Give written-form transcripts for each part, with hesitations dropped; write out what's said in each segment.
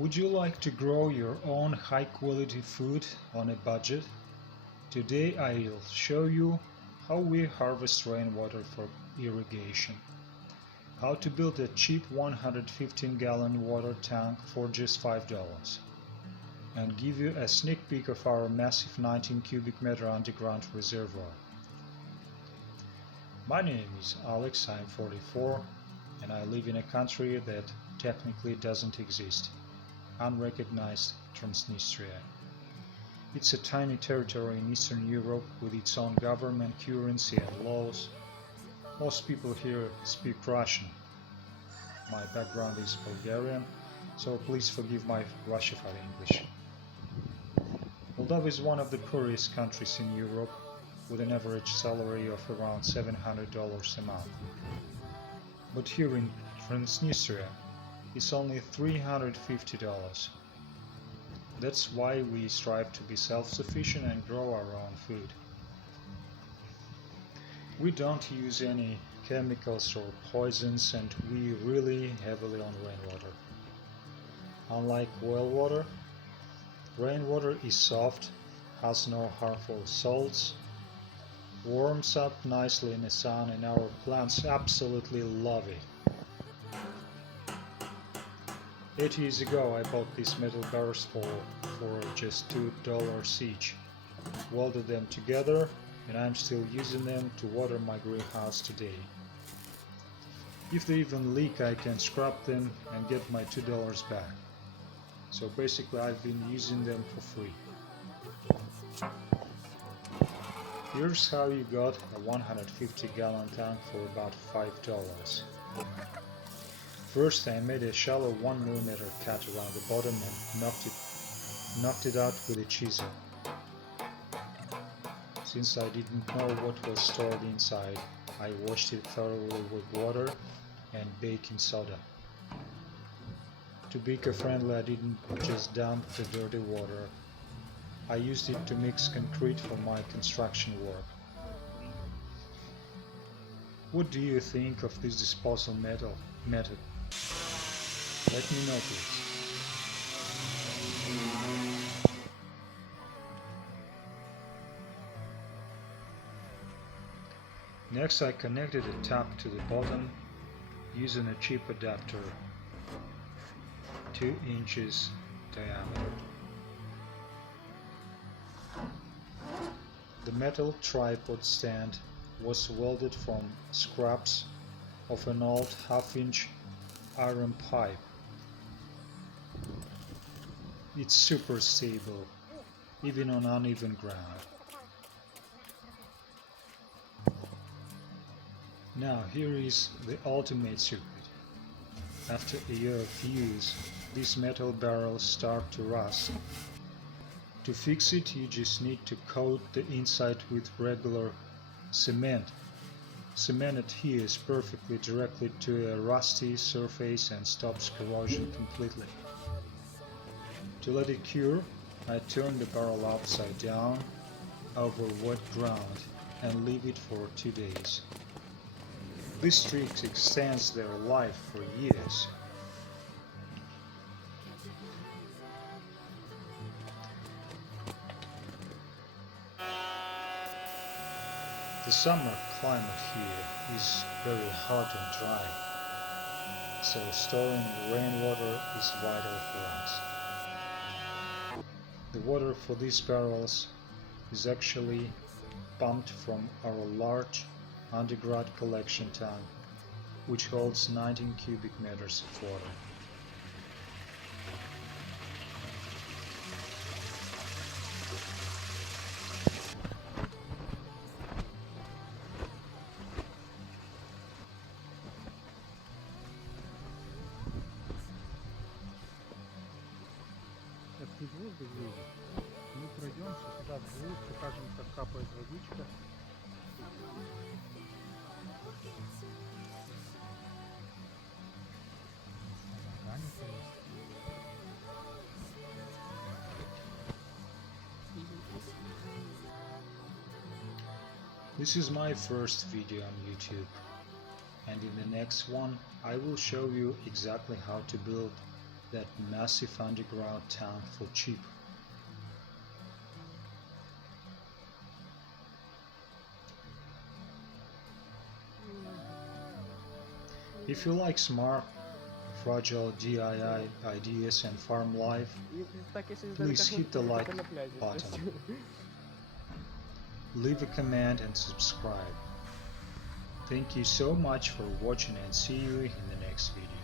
Would you like to grow your own high-quality food on a budget? Today I'll show you how we harvest rainwater for irrigation, how to build a cheap 115-gallon water tank for just $5, and give you a sneak peek of our massive 19 cubic meter underground reservoir. My name is Alex, I'm 44, and I live in a country that technically doesn't exist. Unrecognized Transnistria. It's a tiny territory in Eastern Europe with its own government, currency and laws. Most people here speak Russian. My background is Bulgarian, so please forgive my Russified English. Moldova is one of the poorest countries in Europe with an average salary of around $700 a month. But here in Transnistria, it's only $350. That's why we strive to be self-sufficient and grow our own food. We don't use any chemicals or poisons, and we rely heavily on rainwater. Unlike well water, rainwater is soft, has no harmful salts, warms up nicely in the sun, and our plants absolutely love it. 8 years ago I bought these metal barrels for just $2 each, welded them together, and I'm still using them to water my greenhouse today. If they even leak, I can scrap them and get my $2 back. So basically I've been using them for free. Here's how you got a 150-gallon tank for about $5. First I made a shallow 1mm cut around the bottom and knocked it out with a chisel. Since I didn't know what was stored inside, I washed it thoroughly with water and baking soda. To be eco-friendly, I didn't just dump the dirty water. I used it to mix concrete for my construction work. What do you think of this disposal method? Let me know, please. Next I connected a tap to the bottom using a cheap adapter, 2 inches diameter. The metal tripod stand was welded from scraps of an old half-inch iron pipe. It's super stable, even on uneven ground. Now here is the ultimate secret. After a year of use, these metal barrels start to rust. To fix it, you just need to coat the inside with regular cement. Cement adheres perfectly directly to a rusty surface and stops corrosion completely. To let it cure, I turn the barrel upside down over wet ground and leave it for 2 days. This trick extends their life for years. The summer climate here is very hot and dry, so storing rainwater is vital for us. The water for these barrels is actually pumped from our large underground collection tank, which holds 19 cubic meters of water. Открыть воздух выйдет. Мы пройдемся сюда вглубь, покажем, как капает водичка. This is my first video on YouTube, and in the next one I will show you exactly how to build that massive underground town for cheap. If you like smart, fragile DIY ideas and farm life, І так я щось please hit the like на пляжі. button, leave a comment and subscribe. Thank you so much for watching and see you in the next video.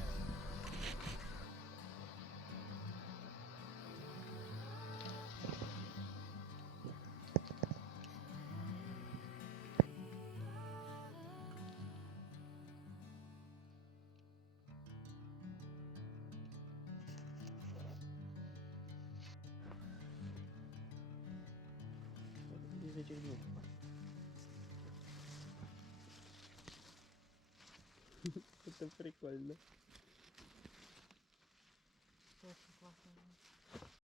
Це прикольно. Очень классно.